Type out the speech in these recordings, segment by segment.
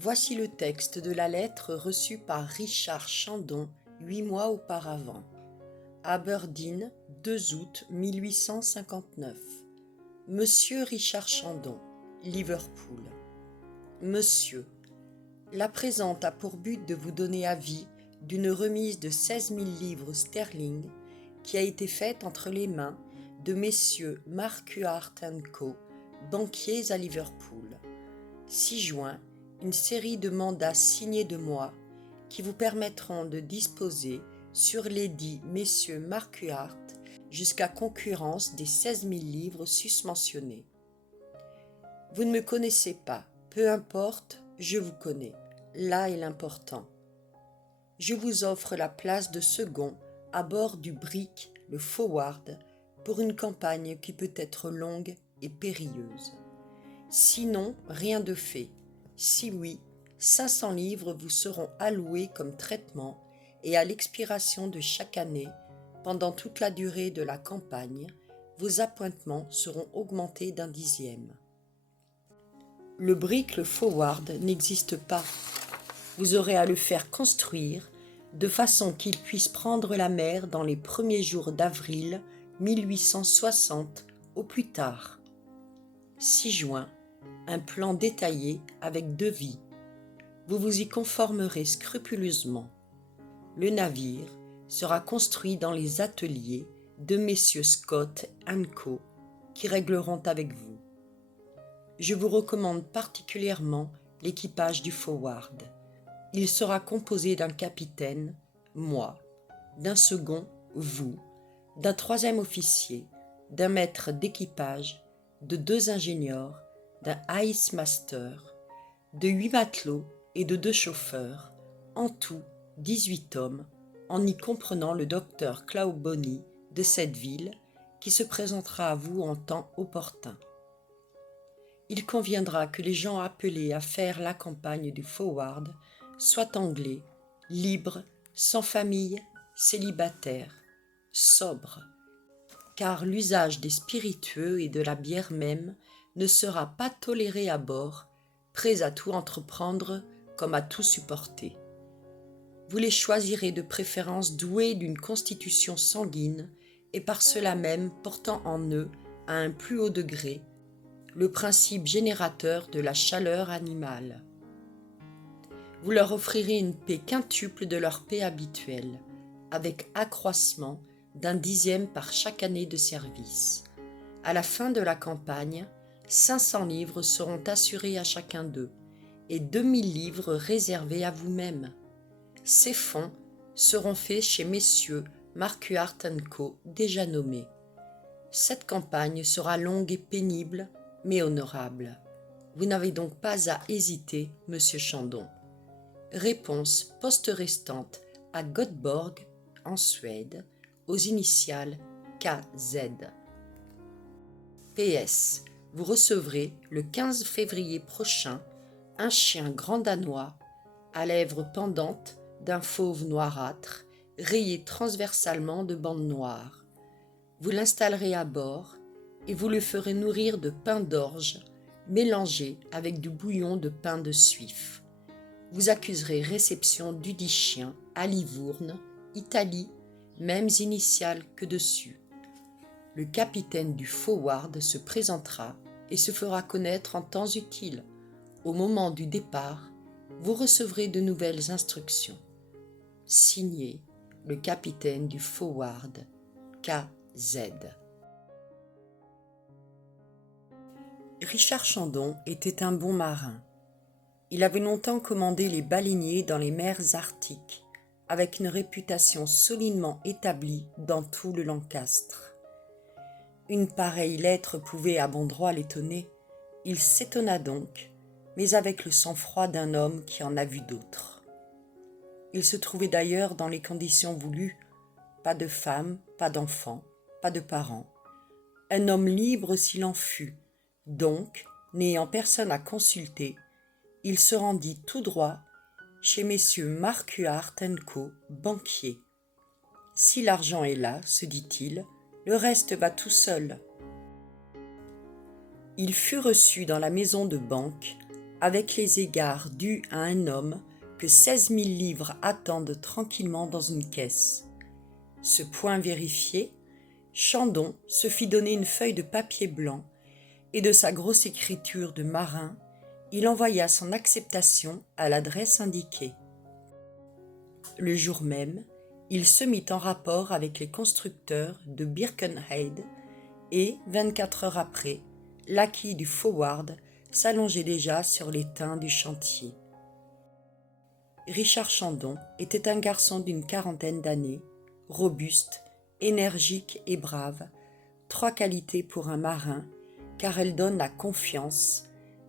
Voici le texte de la lettre reçue par Richard Chandon 8 mois auparavant. Aberdeen, 2 août 1859. Monsieur Richard Chandon, Liverpool. Monsieur, la présente a pour but de vous donner avis d'une remise de 16 000 livres sterling qui a été faite entre les mains de messieurs Marquard & Co., banquiers à Liverpool. 6 juin, une série de mandats signés de moi qui vous permettront de disposer sur les dits messieurs Marquard jusqu'à concurrence des 16 000 livres susmentionnés. Vous ne me connaissez pas, peu importe, je vous connais. Là est l'important. Je vous offre la place de second à bord du brick, le Forward, pour une campagne qui peut être longue et périlleuse. Sinon, rien de fait. Si oui, 500 livres vous seront alloués comme traitement et à l'expiration de chaque année, pendant toute la durée de la campagne, vos appointements seront augmentés d'un 10e. Le brick, le Forward, n'existe pas. Vous aurez à le faire construire de façon qu'il puisse prendre la mer dans les premiers jours d'avril 1860 au plus tard. 6 juin, un plan détaillé avec devis. Vous vous y conformerez scrupuleusement. Le navire sera construit dans les ateliers de messieurs Scott & Co. qui régleront avec vous. Je vous recommande particulièrement l'équipage du Forward. Il sera composé d'un capitaine, moi, d'un second, vous, d'un 3e officier, d'un maître d'équipage, de 2 ingénieurs, d'un ice master, de 8 matelots et de 2 chauffeurs, en tout 18 hommes, en y comprenant le docteur Clawbonny de cette ville qui se présentera à vous en temps opportun. Il conviendra que les gens appelés à faire la campagne du Forward soient anglais, libres, sans famille, célibataires, sobres, car l'usage des spiritueux et de la bière même ne sera pas toléré à bord, prêts à tout entreprendre comme à tout supporter. Vous les choisirez de préférence doués d'une constitution sanguine et par cela même portant en eux, à un plus haut degré, le principe générateur de la chaleur animale. Vous leur offrirez une paie quintuple de leur paie habituelle, avec accroissement d'un 10e par chaque année de service. À la fin de la campagne, 500 livres seront assurés à chacun d'eux et 2000 livres réservés à vous-même. Ces fonds seront faits chez messieurs Marquard & Co. déjà nommés. Cette campagne sera longue et pénible, mais honorable. Vous n'avez donc pas à hésiter, monsieur Chandon. Réponse poste restante à Göteborg, en Suède, aux initiales KZ. PS. Vous recevrez le 15 février prochain un chien grand danois à lèvres pendantes d'un fauve noirâtre, rayé transversalement de bandes noires. Vous l'installerez à bord et vous le ferez nourrir de pain d'orge mélangé avec du bouillon de pain de suif. Vous accuserez réception dudit chien à Livourne, Italie, mêmes initiales que dessus. Le capitaine du Forward se présentera et se fera connaître en temps utile. Au moment du départ, vous recevrez de nouvelles instructions. Signé le capitaine du Forward, KZ. Richard Chandon était un bon marin. Il avait longtemps commandé les baleiniers dans les mers arctiques, avec une réputation solidement établie dans tout le Lancastre. Une pareille lettre pouvait à bon droit l'étonner. Il s'étonna donc, mais avec le sang-froid d'un homme qui en a vu d'autres. Il se trouvait d'ailleurs dans les conditions voulues, pas de femme, pas d'enfant, pas de parents. Un homme libre s'il en fut, donc, n'ayant personne à consulter, il se rendit tout droit chez messieurs Marquard & Co., banquiers. Si l'argent est là, se dit-il, le reste va tout seul. Il fut reçu dans la maison de banque avec les égards dus à un homme que 16 000 livres attendent tranquillement dans une caisse. Ce point vérifié, Chandon se fit donner une feuille de papier blanc et de sa grosse écriture de marin, il envoya son acceptation à l'adresse indiquée. Le jour même, il se mit en rapport avec les constructeurs de Birkenhead et, 24 heures après, l'acquis du Forward s'allongeait déjà sur l'étain du chantier. Richard Chandon était un garçon d'une quarantaine d'années, robuste, énergique et brave, 3 qualités pour un marin, car elles donnent la confiance,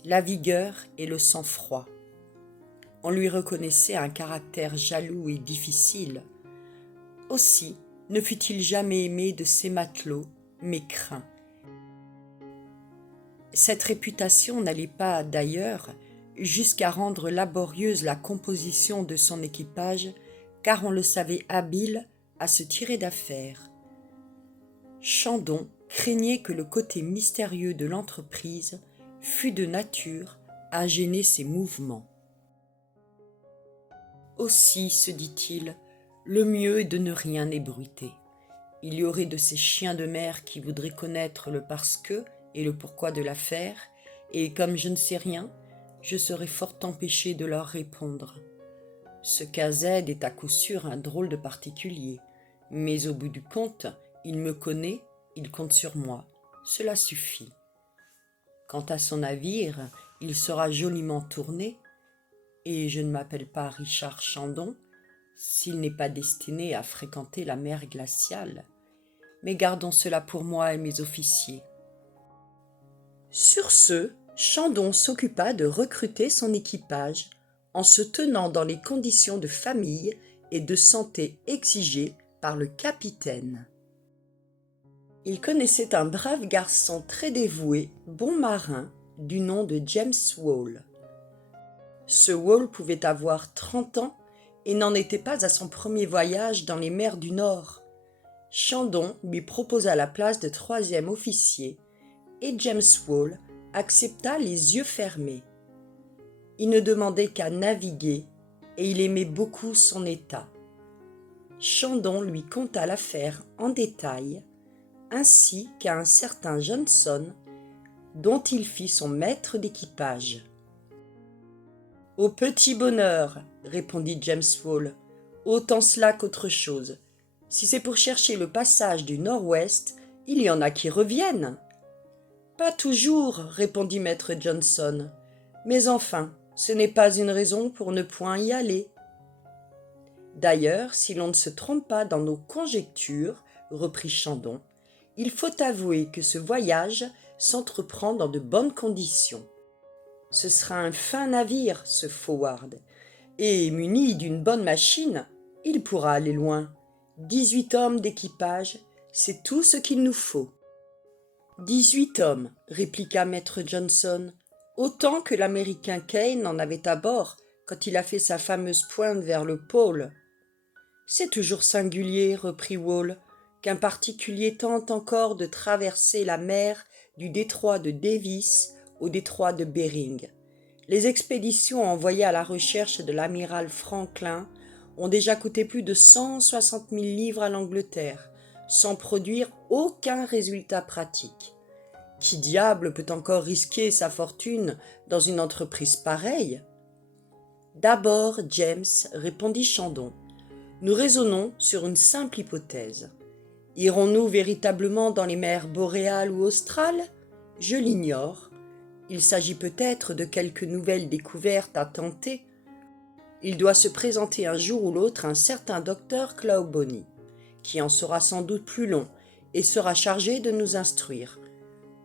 la vigueur et le sang-froid. On lui reconnaissait un caractère jaloux et difficile. Aussi ne fut-il jamais aimé de ses matelots, mais craint. Cette réputation n'allait pas, d'ailleurs, jusqu'à rendre laborieuse la composition de son équipage, car on le savait habile à se tirer d'affaire. Chandon craignait que le côté mystérieux de l'entreprise fût de nature à gêner ses mouvements. Aussi, se dit-il, le mieux est de ne rien ébruiter. Il y aurait de ces chiens de mer qui voudraient connaître le parce que et le pourquoi de l'affaire, et comme je ne sais rien, je serais fort empêché de leur répondre. Ce cas Z est à coup sûr un drôle de particulier, mais au bout du compte, il me connaît, il compte sur moi, cela suffit. Quant à son navire, il sera joliment tourné, et je ne m'appelle pas Richard Chandon, s'il n'est pas destiné à fréquenter la mer glaciale. Mais gardons cela pour moi et mes officiers. Sur ce, Chandon s'occupa de recruter son équipage en se tenant dans les conditions de famille et de santé exigées par le capitaine. Il connaissait un brave garçon très dévoué, bon marin, du nom de James Wall. Ce Wall pouvait avoir 30 ans et n'en était pas à son premier voyage dans les mers du Nord. Chandon lui proposa la place de 3e officier et James Wall accepta les yeux fermés. Il ne demandait qu'à naviguer et il aimait beaucoup son état. Chandon lui conta l'affaire en détail, ainsi qu'à un certain Johnson, dont il fit son maître d'équipage. « Au petit bonheur, répondit James Wall, autant cela qu'autre chose. Si c'est pour chercher le passage du nord-ouest, il y en a qui reviennent. » Pas toujours, répondit maître Johnson, mais enfin, ce n'est pas une raison pour ne point y aller. D'ailleurs, si l'on ne se trompe pas dans nos conjectures, reprit Chandon, il faut avouer que ce voyage s'entreprend dans de bonnes conditions. Ce sera un fin navire, ce Forward, et muni d'une bonne machine, il pourra aller loin. 18 hommes d'équipage, c'est tout ce qu'il nous faut. 18 hommes, répliqua maître Johnson, autant que l'américain Kane en avait à bord quand il a fait sa fameuse pointe vers le pôle. C'est toujours singulier, reprit Wall, qu'un particulier tente encore de traverser la mer du détroit de Davis au détroit de Bering. Les expéditions envoyées à la recherche de l'amiral Franklin ont déjà coûté plus de 160 000 livres à l'Angleterre, sans produire aucun résultat pratique. Qui diable peut encore risquer sa fortune dans une entreprise pareille ? D'abord, James, répondit Chandon, nous raisonnons sur une simple hypothèse. Irons-nous véritablement dans les mers boréales ou australes ? Je l'ignore. Il s'agit peut-être de quelque nouvelle découverte à tenter. Il doit se présenter un jour ou l'autre un certain docteur Clawbonny, qui en sera sans doute plus long et sera chargé de nous instruire.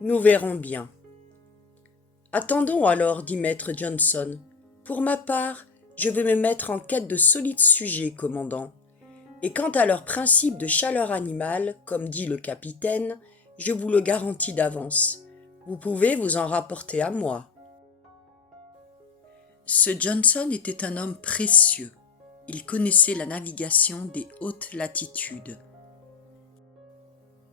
Nous verrons bien. Attendons alors, dit maître Johnson. Pour ma part, je veux me mettre en quête de solides sujets, commandant. Et quant à leur principe de chaleur animale, comme dit le capitaine, je vous le garantis d'avance. Vous pouvez vous en rapporter à moi. Ce Johnson était un homme précieux. Il connaissait la navigation des hautes latitudes.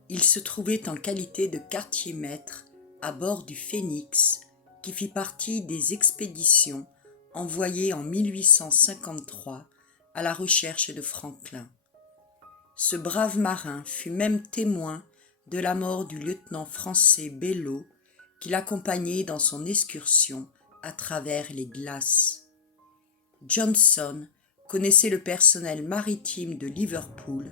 Il se trouvait en qualité de quartier-maître à bord du Phoenix qui fit partie des expéditions envoyées en 1853 à la recherche de Franklin. Ce brave marin fut même témoin de la mort du lieutenant français Belleau qui l'accompagnait dans son excursion à travers les glaces. Johnson connaissait le personnel maritime de Liverpool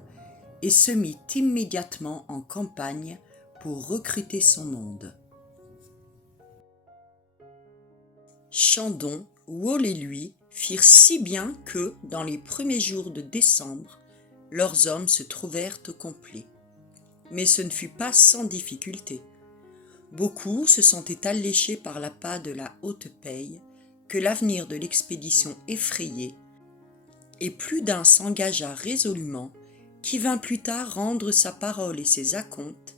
et se mit immédiatement en campagne pour recruter son monde. Chandon, Wall et lui firent si bien que, dans les premiers jours de décembre, leurs hommes se trouvèrent au complet. Mais ce ne fut pas sans difficulté. Beaucoup se sentaient alléchés par l'appât de la haute paye que l'avenir de l'expédition effrayait, et plus d'un s'engagea résolument, qui vint plus tard rendre sa parole et ses acomptes,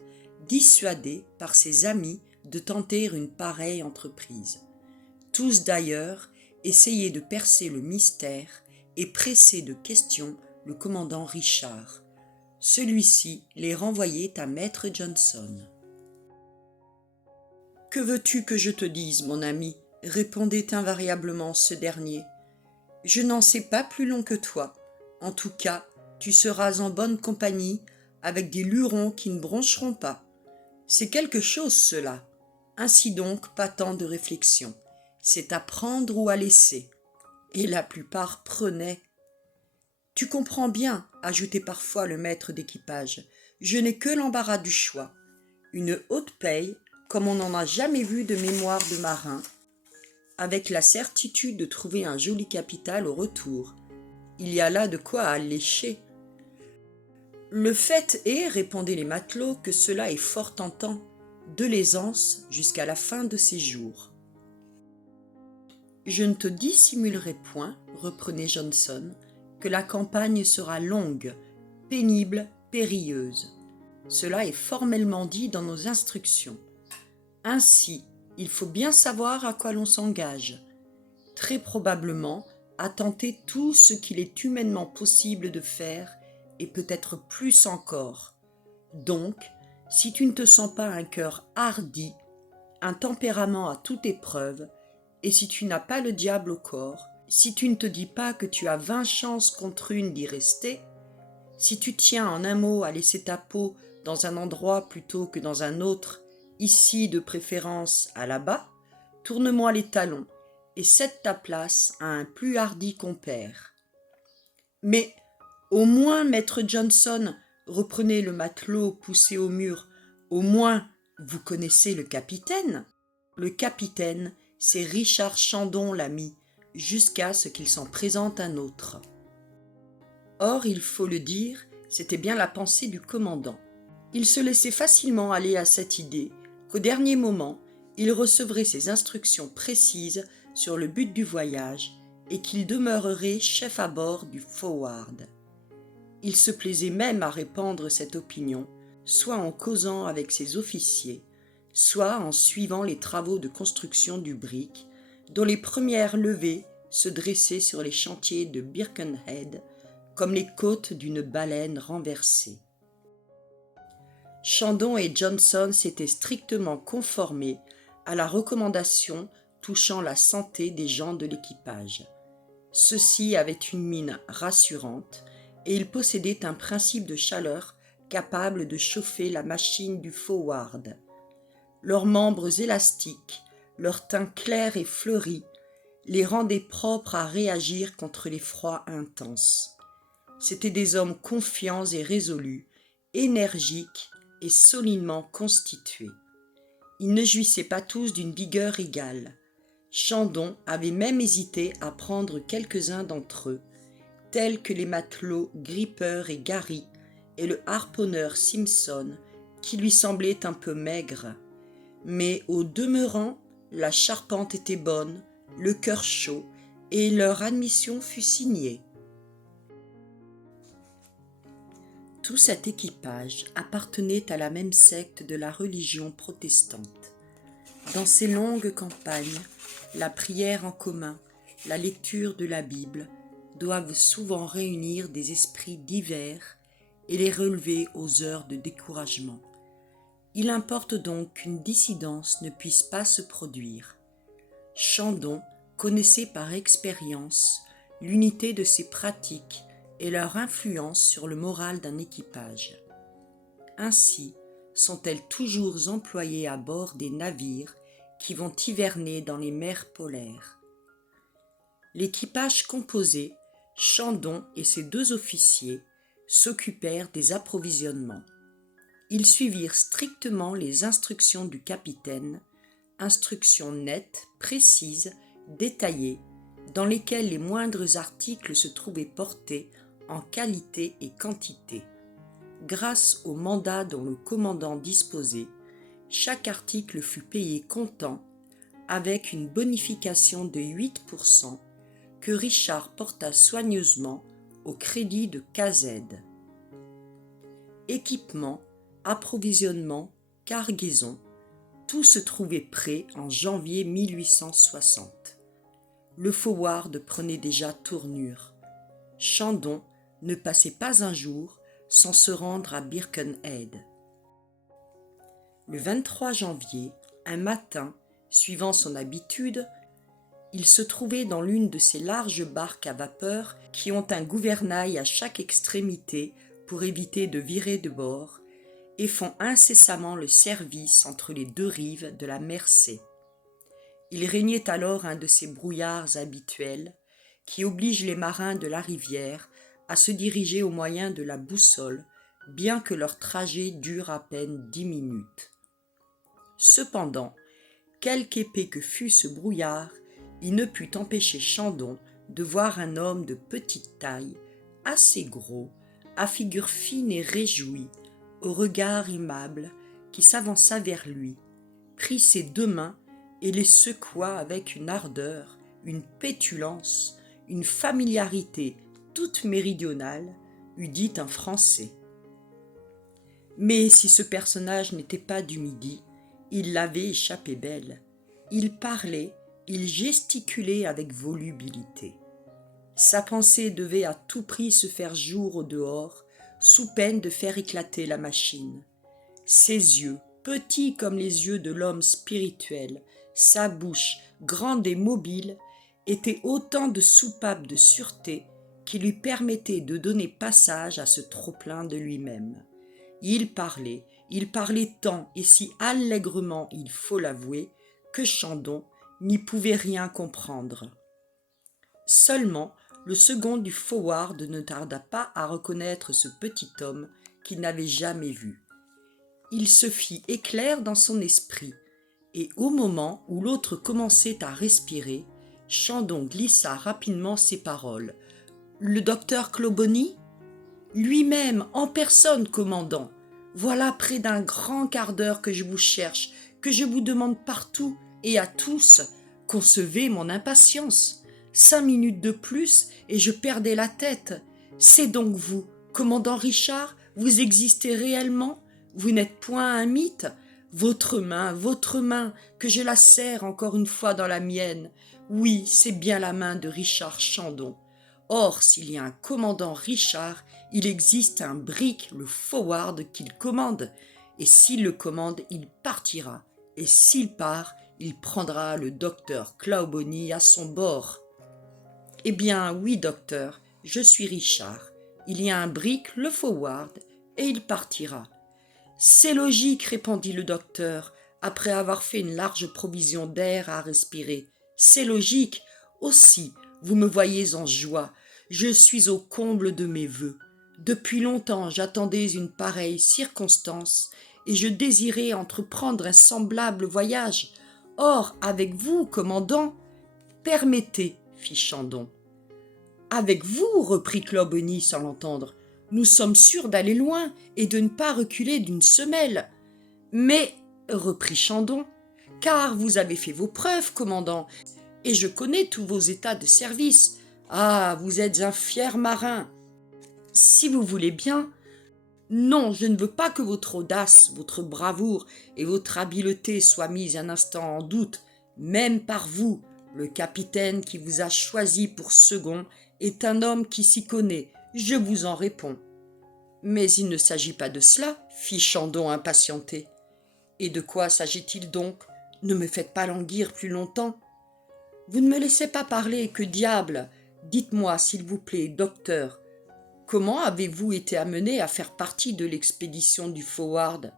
dissuadé par ses amis de tenter une pareille entreprise. Tous d'ailleurs essayaient de percer le mystère et pressaient de questions le commandant Richard. Celui-ci les renvoyait à maître Johnson. « Que veux-tu que je te dise, mon ami ?» répondait invariablement ce dernier. « Je n'en sais pas plus long que toi. En tout cas, tu seras en bonne compagnie avec des lurons qui ne broncheront pas. C'est quelque chose cela. Ainsi donc, pas tant de réflexion. C'est à prendre ou à laisser. » Et la plupart prenaient. « Tu comprends bien, ajoutait parfois le maître d'équipage, je n'ai que l'embarras du choix. Une haute paye, comme on n'en a jamais vu de mémoire de marin, avec la certitude de trouver un joli capital au retour. Il y a là de quoi allécher. » « Le fait est, répondaient les matelots, que cela est fort tentant, de l'aisance jusqu'à la fin de ses jours. »« Je ne te dissimulerai point, reprenait Johnson, que la campagne sera longue, pénible, périlleuse. Cela est formellement dit dans nos instructions. Ainsi, il faut bien savoir à quoi l'on s'engage. Très probablement, à tenter tout ce qu'il est humainement possible de faire, et peut-être plus encore. Donc, si tu ne te sens pas un cœur hardi, un tempérament à toute épreuve, et si tu n'as pas le diable au corps, si tu ne te dis pas que tu as 20 chances contre une d'y rester, si tu tiens en un mot à laisser ta peau dans un endroit plutôt que dans un autre, ici de préférence à là-bas, tourne-moi les talons et cède ta place à un plus hardi compère. Mais au moins, maître Johnson, reprenait le matelot poussé au mur, au moins, vous connaissez le capitaine. Le capitaine, c'est Richard Chandon, l'ami, jusqu'à ce qu'il s'en présente un autre. Or, il faut le dire, c'était bien la pensée du commandant. Il se laissait facilement aller à cette idée qu'au dernier moment, il recevrait ses instructions précises sur le but du voyage et qu'il demeurerait chef à bord du Forward. Il se plaisait même à répandre cette opinion, soit en causant avec ses officiers, soit en suivant les travaux de construction du brick, dont les premières levées se dressaient sur les chantiers de Birkenhead, comme les côtes d'une baleine renversée. Chandon et Johnson s'étaient strictement conformés à la recommandation touchant la santé des gens de l'équipage. Ceux-ci avaient une mine rassurante et ils possédaient un principe de chaleur capable de chauffer la machine du Forward. Leurs membres élastiques, leur teint clair et fleuri, les rendaient propres à réagir contre les froids intenses. C'étaient des hommes confiants et résolus, énergiques et solidement constitués. Ils ne jouissaient pas tous d'une vigueur égale. Chandon avait même hésité à prendre quelques-uns d'entre eux, tels que les matelots Gripper et Gary et le harponneur Simpson, qui lui semblait un peu maigre. Mais au demeurant, la charpente était bonne, le cœur chaud, et leur admission fut signée. Tout cet équipage appartenait à la même secte de la religion protestante. Dans ces longues campagnes, la prière en commun, la lecture de la Bible doivent souvent réunir des esprits divers et les relever aux heures de découragement. Il importe donc qu'une dissidence ne puisse pas se produire. Chandon connaissait par expérience l'unité de ces pratiques et leur influence sur le moral d'un équipage. Ainsi sont-elles toujours employées à bord des navires qui vont hiverner dans les mers polaires. L'équipage composé, Chandon et ses 2 officiers, s'occupèrent des approvisionnements. Ils suivirent strictement les instructions du capitaine, instructions nettes, précises, détaillées, dans lesquelles les moindres articles se trouvaient portés en qualité et quantité. Grâce au mandat dont le commandant disposait, chaque article fut payé comptant, avec une bonification de 8% que Richard porta soigneusement au crédit de KZ. Équipement, approvisionnement, cargaison, tout se trouvait prêt en janvier 1860. Le forward prenait déjà tournure. Chandon ne passait pas un jour sans se rendre à Birkenhead. Le 23 janvier, un matin, suivant son habitude, il se trouvait dans l'une de ces larges barques à vapeur qui ont un gouvernail à chaque extrémité pour éviter de virer de bord et font incessamment le service entre les 2 rives de la Mersey. Il régnait alors un de ces brouillards habituels qui obligent les marins de la rivière à se diriger au moyen de la boussole, bien que leur trajet dure à peine 10 minutes. Cependant, quelque épais que fût ce brouillard, il ne put empêcher Chandon de voir un homme de petite taille, assez gros, à figure fine et réjouie, au regard aimable, qui s'avança vers lui, prit ses 2 mains et les secoua avec une ardeur, une pétulance, une familiarité toute méridionale, eût dit un Français. Mais si ce personnage n'était pas du Midi, il l'avait échappé belle. Il parlait, il gesticulait avec volubilité. Sa pensée devait à tout prix se faire jour au dehors, sous peine de faire éclater la machine. Ses yeux, petits comme les yeux de l'homme spirituel, sa bouche, grande et mobile, étaient autant de soupapes de sûreté qui lui permettaient de donner passage à ce trop-plein de lui-même. Il parlait tant et si allègrement, il faut l'avouer, que Chandon n'y pouvait rien comprendre. Seulement, le second du forward ne tarda pas à reconnaître ce petit homme qu'il n'avait jamais vu. Il se fit éclair dans son esprit, et au moment où l'autre commençait à respirer, Chandon glissa rapidement ces paroles. « Le docteur Clawbonny ? Lui-même, en personne, commandant. Voilà près d'un grand quart d'heure que je vous cherche, que je vous demande partout et à tous. Concevez mon impatience. 5 minutes de plus et je perdais la tête. C'est donc vous, commandant Richard, vous existez réellement? Vous n'êtes point un mythe? Votre main, que je la serre encore une fois dans la mienne. Oui, c'est bien la main de Richard Chandon. Or, s'il y a un commandant Richard, il existe un brick, le forward, qu'il commande. Et s'il le commande, il partira. Et s'il part, il prendra le docteur Clawbonny à son bord. Eh bien, oui, docteur, je suis Richard. Il y a un brick, le forward, et il partira. C'est logique, répondit le docteur, après avoir fait une large provision d'air à respirer. C'est logique. Aussi, vous me voyez en joie. Je suis au comble de mes vœux. Depuis longtemps, j'attendais une pareille circonstance et je désirais entreprendre un semblable voyage. Or, avec vous, commandant, permettez, fit Chandon. Avec vous, reprit Clawbonny sans l'entendre. Nous sommes sûrs d'aller loin et de ne pas reculer d'une semelle. Mais, reprit Chandon, car vous avez fait vos preuves, commandant, et je connais tous vos états de service. Ah, vous êtes un fier marin. Si vous voulez bien. Non, je ne veux pas que votre audace, votre bravoure et votre habileté soient mises un instant en doute, même par vous. Le capitaine qui vous a choisi pour second est un homme qui s'y connaît, je vous en réponds. Mais il ne s'agit pas de cela, fit Chandon impatienté. Et de quoi s'agit-il donc? Ne me faites pas languir plus longtemps. Vous ne me laissez pas parler, que diable! Dites-moi, s'il vous plaît, docteur, comment avez-vous été amené à faire partie de l'expédition du Forward?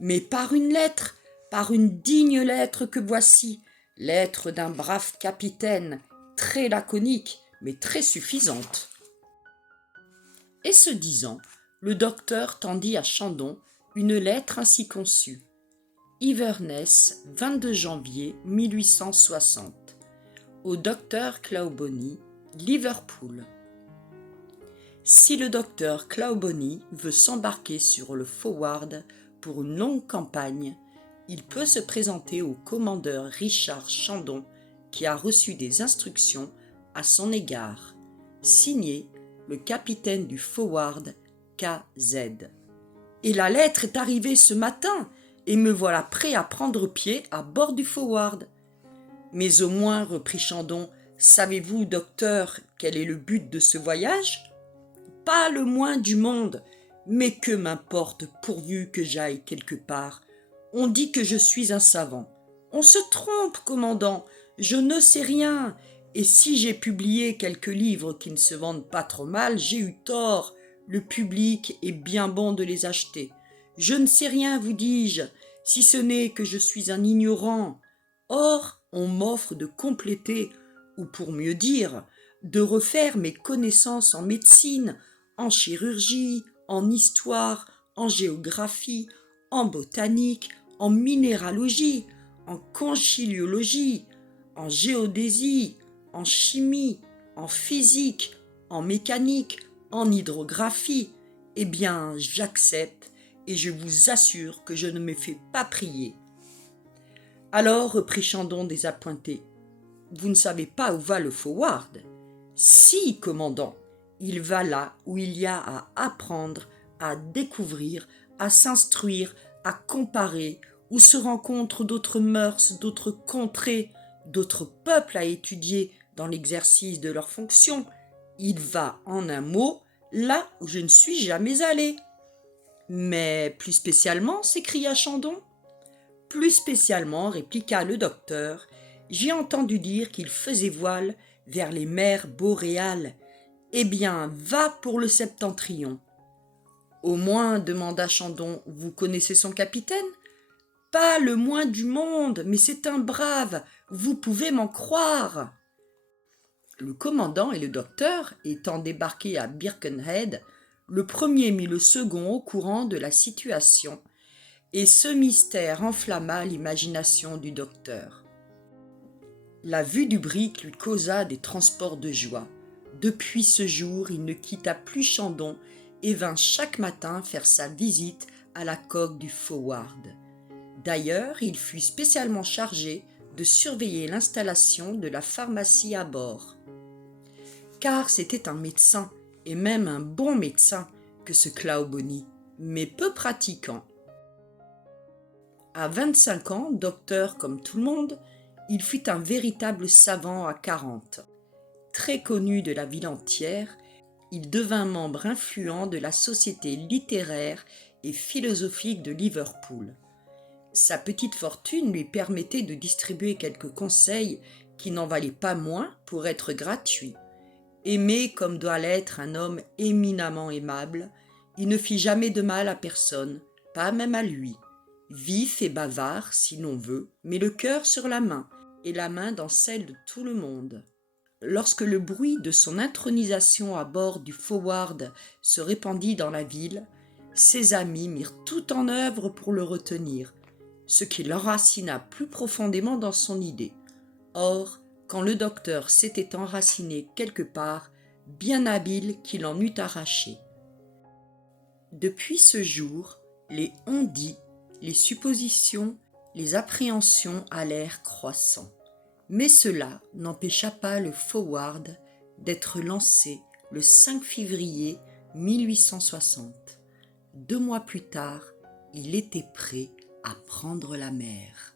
Mais par une digne lettre que voici, lettre d'un brave capitaine, très laconique, mais très suffisante. Et ce disant, le docteur tendit à Chandon une lettre ainsi conçue. Inverness, 22 janvier 1860. Au docteur Clawbonny, Liverpool. Si le docteur Clawbonny veut s'embarquer sur le Forward pour une longue campagne, il peut se présenter au commandeur Richard Chandon, qui a reçu des instructions à son égard. Signé le capitaine du Forward, K.Z. Et la lettre est arrivée ce matin, et me voilà prêt à prendre pied à bord du Forward. Mais au moins, reprit Chandon, savez-vous, docteur, quel est le but de ce voyage? Pas le moins du monde, mais que m'importe pourvu que j'aille quelque part. On dit que je suis un savant. On se trompe, commandant, je ne sais rien, et si j'ai publié quelques livres qui ne se vendent pas trop mal, j'ai eu tort. Le public est bien bon de les acheter. Je ne sais rien, vous dis-je, si ce n'est que je suis un ignorant. Or, on m'offre de compléter, ou pour mieux dire, de refaire mes connaissances en médecine, en chirurgie, en histoire, en géographie, en botanique, en minéralogie, en conchyliologie, en géodésie, en chimie, en physique, en mécanique, en hydrographie. Eh bien, j'accepte et je vous assure que je ne me fais pas prier. Alors, reprit Chandon désappointé, vous ne savez pas où va le Forward? Si, commandant, il va là où il y a à apprendre, à découvrir, à s'instruire, à comparer, où se rencontrent d'autres mœurs, d'autres contrées, d'autres peuples à étudier dans l'exercice de leurs fonctions. Il va, en un mot, là où je ne suis jamais allé. Mais plus spécialement, s'écria Chandon. Plus spécialement, répliqua le docteur, j'ai entendu dire qu'il faisait voile vers les mers boréales. Eh bien, va pour le septentrion. Au moins, demanda Chandon, vous connaissez son capitaine? Pas le moins du monde, mais c'est un brave, vous pouvez m'en croire. Le commandant et le docteur, étant débarqués à Birkenhead, le premier mit le second au courant de la situation, et ce mystère enflamma l'imagination du docteur. La vue du brick lui causa des transports de joie. Depuis ce jour, il ne quitta plus Chandon et vint chaque matin faire sa visite à la coque du Forward. D'ailleurs, il fut spécialement chargé de surveiller l'installation de la pharmacie à bord. Car c'était un médecin, et même un bon médecin, que ce Clawbonny, mais peu pratiquant. À 25 ans, docteur comme tout le monde, il fut un véritable savant à 40. Très connu de la ville entière, il devint membre influent de la Société littéraire et philosophique de Liverpool. Sa petite fortune lui permettait de distribuer quelques conseils qui n'en valaient pas moins pour être gratuits. Aimé comme doit l'être un homme éminemment aimable, il ne fit jamais de mal à personne, pas même à lui. Vif et bavard, si l'on veut, mais le cœur sur la main, et la main dans celle de tout le monde. Lorsque le bruit de son intronisation à bord du Forward se répandit dans la ville, ses amis mirent tout en œuvre pour le retenir, ce qui l'enracina plus profondément dans son idée. Or, quand le docteur s'était enraciné quelque part, bien habile qu'il en eût arraché. Depuis ce jour, les on-dit, les suppositions, les appréhensions allèrent croissant. Mais cela n'empêcha pas le Forward d'être lancé le 5 février 1860. 2 mois plus tard, il était prêt à prendre la mer.